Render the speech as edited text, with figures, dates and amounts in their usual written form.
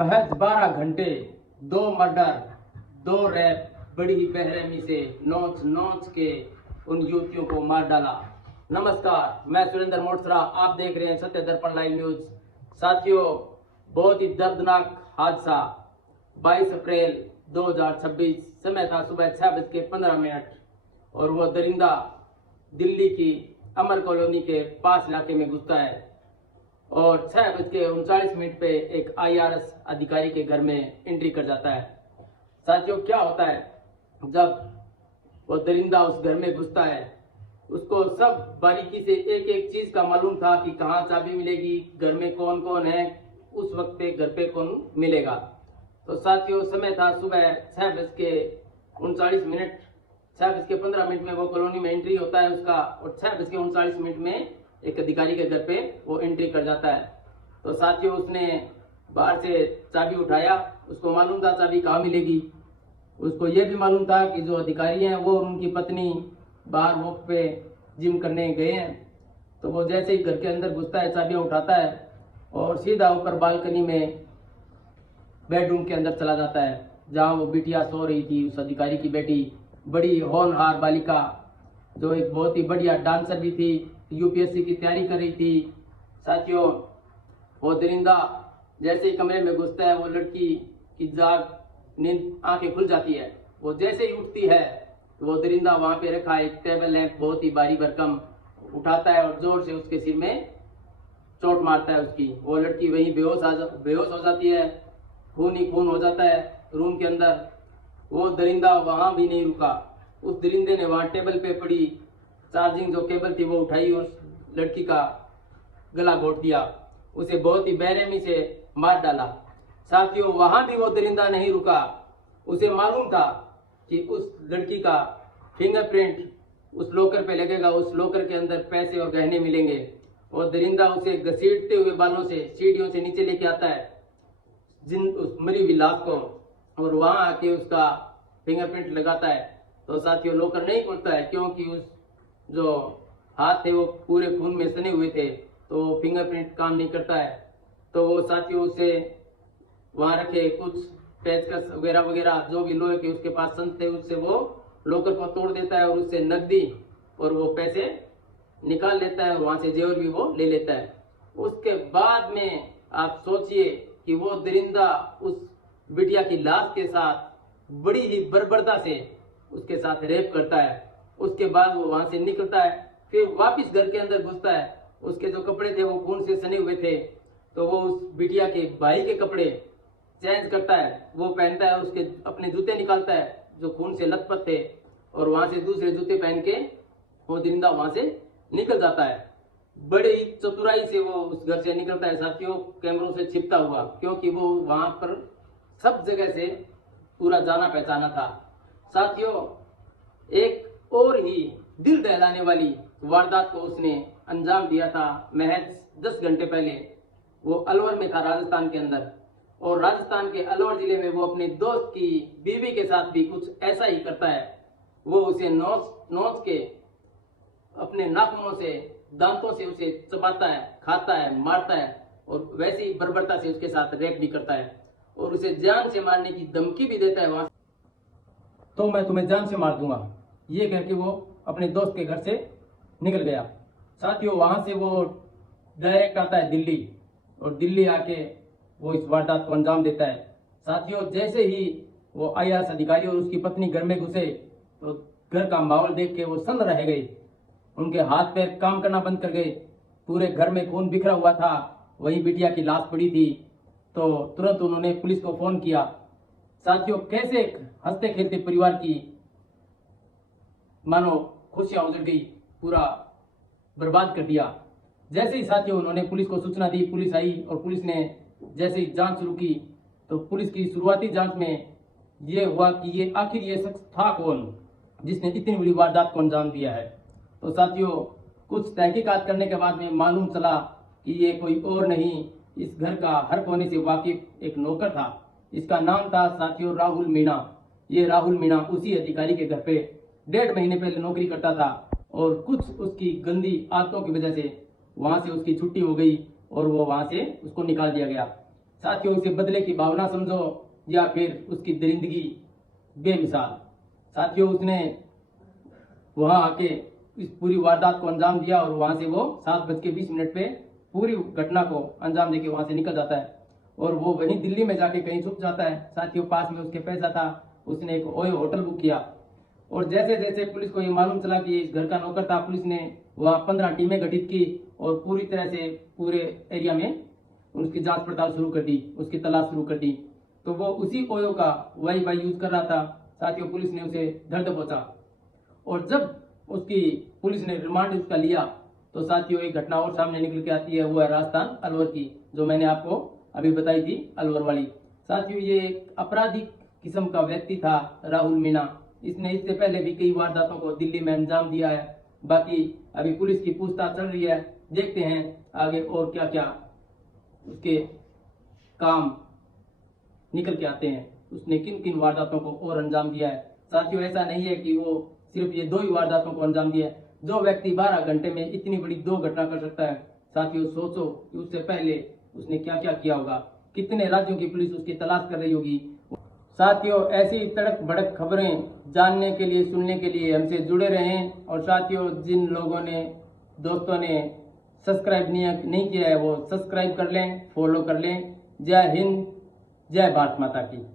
महज 12 घंटे, 2 murder, 2 rape, बड़ी ही बेरहमी से नोच नोच के उन युवतियों को मार डाला। नमस्कार, मैं सुरेंद्र मोटसरा, आप देख रहे हैं सत्य दर्पण लाइव न्यूज। साथियों, बहुत ही दर्दनाक हादसा 22 अप्रैल 2026, समय था सुबह 6:15 और वो दरिंदा दिल्ली की अमर कॉलोनी के पास इलाके में घुसता है और 6:39 पे एक IRS अधिकारी के घर में एंट्री कर जाता है। साथियों, क्या होता है जब वो दरिंदा उस घर में घुसता है, उसको सब बारीकी से एक एक चीज का मालूम था कि कहाँ चाबी मिलेगी, घर में कौन कौन है, उस वक्त पे घर पे कौन मिलेगा। तो साथियों, समय था सुबह 6:39, 6:15 में वो कॉलोनी में एंट्री होता है उसका, और 6:39 में एक अधिकारी के घर पे वो एंट्री कर जाता है। तो साथियों, उसने बाहर से चाबी उठाया, उसको मालूम था चाबी कहाँ मिलेगी। उसको ये भी मालूम था कि जो अधिकारी हैं वो उनकी पत्नी बाहर वॉक पे जिम करने गए हैं। तो वो जैसे ही घर के अंदर घुसता है, चाबियां उठाता है और सीधा ऊपर बालकनी में बेडरूम के अंदर चला जाता है, जहाँ वो बिटिया सो रही थी। उस अधिकारी की बेटी, बड़ी होनहार बालिका, जो एक बहुत ही बढ़िया डांसर भी थी, UPSC की तैयारी कर रही थी। साथियों, वो दरिंदा जैसे ही कमरे में घुसता है, वो लड़की की जाग नींद आंखें खुल जाती है। वो जैसे ही उठती है, वो दरिंदा वहां पे रखा एक टेबल लैंप बहुत ही भारी भरकम उठाता है और जोर से उसके सिर में चोट मारता है उसकी। वो लड़की वहीं बेहोश हो जाती है, खून ही खून हो जाता है रूम के अंदर। वो दरिंदा वहां भी नहीं रुका, उस दरिंदे ने वहां टेबल पे पड़ी चार्जिंग जो केबल थी वो उठाई और लड़की का गला घोट दिया, उसे बहुत ही बेरहमी से मार डाला। साथियों, वहां भी वो दरिंदा नहीं रुका, उसे मालूम था कि उस लड़की का फिंगरप्रिंट उस लॉकर पे लगेगा, उस लॉकर के अंदर पैसे और गहने मिलेंगे। और दरिंदा उसे घसीटते हुए बालों से सीढ़ियों से नीचे लेके आता है उस मरी हुई लाश को, और वहां आके उसका फिंगरप्रिंट लगाता है। तो साथियों, लॉकर नहीं खुलता है क्योंकि उस जो हाथ थे वो पूरे खून में सने हुए थे, तो फिंगरप्रिंट काम नहीं करता है। तो वो साथियों उसे वहां रखे कुछ पेचकस वगैरह वगैरह जो भी लोहे के उसके पास संद थे, उससे वो लॉकर को तोड़ देता है और उससे नकदी और वो पैसे निकाल लेता है और वहां से जेवर भी वो ले लेता है। उसके बाद में आप सोचिए कि वो दरिंदा उस बिटिया की लाश के साथ बड़ी ही बर्बरता से उसके साथ रेप करता है। उसके बाद वो वहां से निकलता है, फिर वापिस घर के अंदर घुसता है। उसके जो कपड़े थे वो खून से सने हुए थे, तो वो उस बिटिया के भाई के कपड़े चेंज करता है, वो पहनता है, उसके अपने जूते निकालता है जो खून से लथपथ थे, और वहां से दूसरे जूते पहन के वो दरिंदा वहां से निकल जाता है। बड़े ही चतुराई से वो उस घर से निकलता है साथियों, कैमरों से छिपता हुआ, क्योंकि वो वहां पर सब जगह से पूरा जाना पहचाना था। साथियों, एक और ही दिल दहलाने वाली वारदात को उसने अंजाम दिया था महज 10 घंटे पहले। वो अलवर में था, राजस्थान के अंदर, और राजस्थान के अलवर जिले में वो अपने दोस्त की बीवी के साथ भी कुछ ऐसा ही करता है। वो उसे नोच के अपने नाखूनों से, दांतों से उसे चबाता है, खाता है, मारता है, और वैसी ही बर्बरता से उसके साथ रेप भी करता है और उसे जान से मारने की धमकी भी देता है। वहां तो मैं तुम्हें जान से मार दूंगा, ये कह के वो अपने दोस्त के घर से निकल गया। साथियों, वहां से वो डायरेक्ट आता है दिल्ली, और दिल्ली आके वो इस वारदात को अंजाम देता है। साथियों, जैसे ही वो IRS अधिकारी और उसकी पत्नी घर में घुसे, तो घर का माहौल देख के वो सन्न रह गए, उनके हाथ पैर काम करना बंद कर गए। पूरे घर में खून बिखरा हुआ था, वही बिटिया की लाश पड़ी थी। तो तुरंत उन्होंने पुलिस को फोन किया। साथियों, कैसे हंसते खेलते परिवार की मानो खुशियां उजड़ गई, पूरा बर्बाद कर दिया। जैसे ही साथियों उन्होंने पुलिस को सूचना दी, पुलिस आई, और पुलिस ने जैसे ही जांच शुरू की, तो पुलिस की शुरुआती जांच में ये हुआ कि ये आखिर ये शख्स था कौन जिसने इतनी बड़ी वारदात को अंजाम दिया है। तो साथियों, कुछ तहकीकात करने के बाद में मालूम चला कि ये कोई और नहीं, इस घर का हर कोने से वाकिफ एक नौकर था। इसका नाम था साथियों राहुल मीणा। ये राहुल मीणा उसी अधिकारी के घर पे 1.5 महीने पहले नौकरी करता था, और कुछ उसकी गंदी आदतों की वजह से वहां से उसकी छुट्टी हो गई और वो वहां से उसको निकाल दिया गया। साथियों उसे बदले की भावना समझो या फिर उसकी दरिंदगी बेमिसाल। साथियों उसने वहां आके इस पूरी वारदात को अंजाम दिया और वहां से वो 7:20 पे पूरी घटना को अंजाम देके वहां से निकल जाता है और वो वहीं दिल्ली में जाके कहीं छुप जाता है। साथियों पास में उसके पैसा था, उसने एक ओयो होटल बुक किया और जैसे जैसे पुलिस को ये मालूम चला कि इस घर का नौकर था, पुलिस ने वहां 15 टीमें गठित की और पूरी तरह से पूरे एरिया में उसकी जांच पड़ताल शुरू कर दी, उसकी तलाश शुरू कर दी। तो वो उसी ओयो का वाईफाई यूज कर रहा था। साथियों पुलिस ने उसे धर दबोचा और जब उसकी पुलिस ने रिमांड उसका लिया तो साथियों एक घटना और सामने निकल के आती है, वो है राजस्थान अलवर की, जो मैंने आपको अभी बताई थी, अलवर वाली। साथियों ये एक आपराधिक किस्म का व्यक्ति था राहुल मीणा। इसने इससे पहले भी कई वारदातों को दिल्ली में अंजाम दिया है। बाकी अभी पुलिस की पूछताछ चल रही है, देखते हैं आगे और क्या क्या उसके काम निकल के आते हैं, उसने किन किन वारदातों को और अंजाम दिया है। साथियों ऐसा नहीं है कि वो सिर्फ ये 2 ही वारदातों को अंजाम दिया है। जो व्यक्ति 12 घंटे में इतनी बड़ी 2 घटना कर सकता है, साथियों सोचो कि उससे पहले उसने क्या क्या किया होगा, कितने राज्यों की पुलिस उसकी तलाश कर रही होगी। साथियों ऐसी तड़क भड़क खबरें जानने के लिए, सुनने के लिए हमसे जुड़े रहें और साथियों जिन लोगों ने, दोस्तों ने सब्सक्राइब नहीं किया है वो सब्सक्राइब कर लें, फॉलो कर लें। जय हिंद, जय भारत माता की।